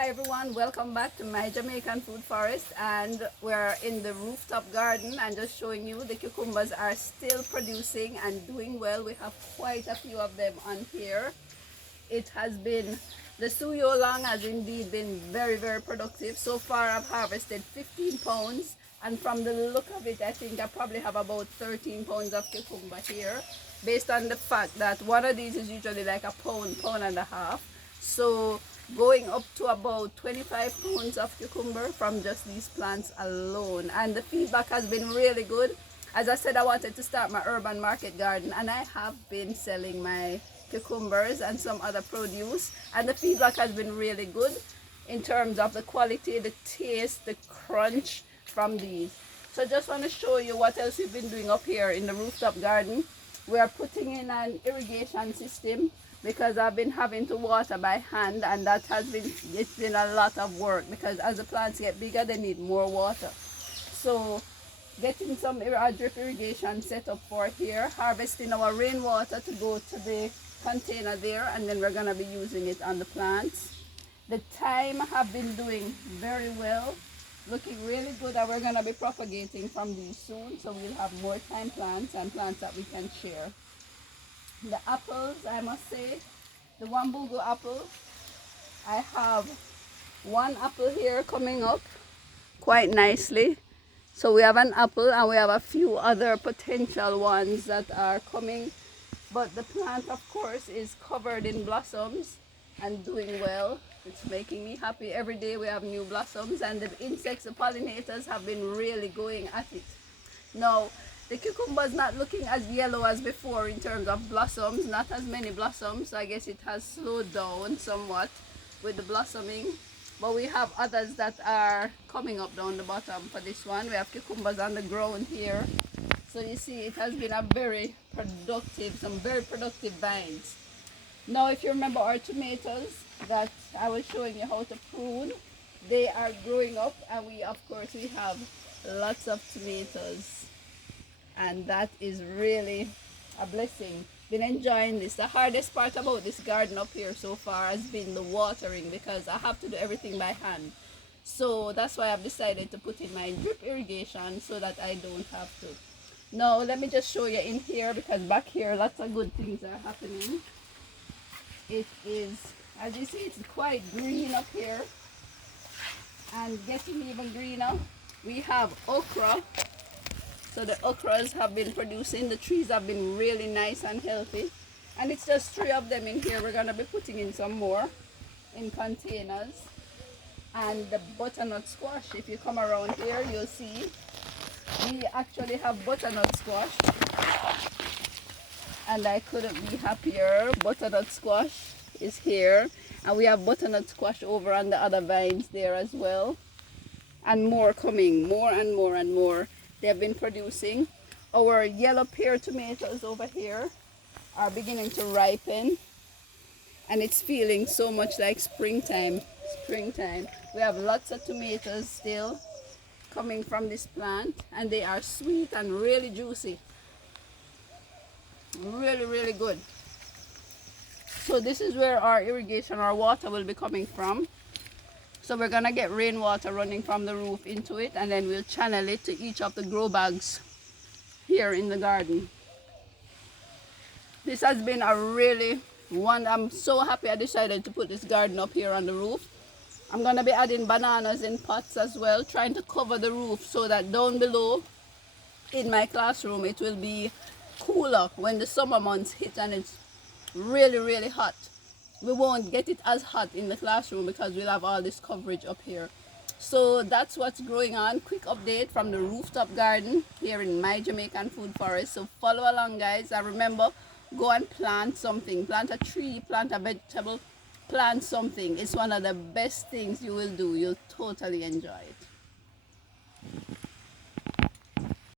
Hi everyone, welcome back to my Jamaican food forest, and we're in the rooftop garden and just showing you the cucumbers are still producing and doing well. We have quite a few of them on here. It has been, the suyo long has indeed been very productive. So far I've harvested 15 pounds, and from the look of it I think I probably have about 13 pounds of cucumber here, based on the fact that one of these is usually like a pound and a half. So going up to about 25 pounds of cucumber from just these plants alone, and the feedback has been really good. As I said, I wanted to start my urban market garden, and I have been selling my cucumbers and some other produce, and the feedback has been really good in terms of the quality, the taste, the crunch from these. So just want to show you what else we've been doing up here in the rooftop garden. We are putting in an irrigation system because I've been having to water by hand, and that has been, it's been a lot of work because as the plants get bigger they need more water. So getting some drip irrigation set up for here, harvesting our rainwater to go to the container there, and then we're going to be using it on the plants. The thyme have been doing very well, looking really good, and we're going to be propagating from these soon, so we'll have more thyme plants and plants that we can share. The apples, I must say, the Wambugu apple, I have one apple here coming up quite nicely. So we have an apple and we have a few other potential ones that are coming, but the plant of course is covered in blossoms and doing well. It's making me happy. Every day we have new blossoms, and the insects, the pollinators, have been really going at it. Now the cucumber is not looking as yellow as before in terms of blossoms, not as many blossoms, so I guess it has slowed down somewhat with the blossoming. But we have others that are coming up down the bottom. For this one we have cucumbers on the ground here, so you see it has been a very productive, some very productive vines. Now if you remember our tomatoes that I was showing you how to prune, they are growing up, and we of course we have lots of tomatoes, and that is really a blessing. Been enjoying this. The hardest part about this garden up here so far has been the watering, because I have to do everything by hand. So that's why I've decided to put in my drip irrigation so that I don't have to. Now let me just show you in here, because back here lots of good things are happening. It is, as you see, it's quite green up here, and getting even greener. We have okra. So the okras have been producing, the trees have been really nice and healthy, and it's just 3 of them in here. We're going to be putting in some more in containers. And the butternut squash, if you come around here you'll see we actually have butternut squash, and I couldn't be happier. Butternut squash is here, and we have butternut squash over on the other vines there as well, and more coming, more and more and more. They've been producing. Our yellow pear tomatoes over here are beginning to ripen, and it's feeling so much like springtime. We have lots of tomatoes still coming from this plant, and they are sweet and really juicy, really good. So this is where our irrigation, our water will be coming from. So we're gonna get rainwater running from the roof into it, and then we'll channel it to each of the grow bags here in the garden. This has been a really one, I'm so happy I decided to put this garden up here on the roof. I'm gonna be adding bananas in pots as well, trying to cover the roof so that down below in my classroom it will be cooler when the summer months hit and it's really hot. We won't get it as hot in the classroom because we'll have all this coverage up here. So that's what's going on. Quick update from the rooftop garden here in my Jamaican food forest. So follow along guys, and remember, go and plant something. Plant a tree, plant a vegetable, plant something. It's one of the best things you will do. You'll totally enjoy it.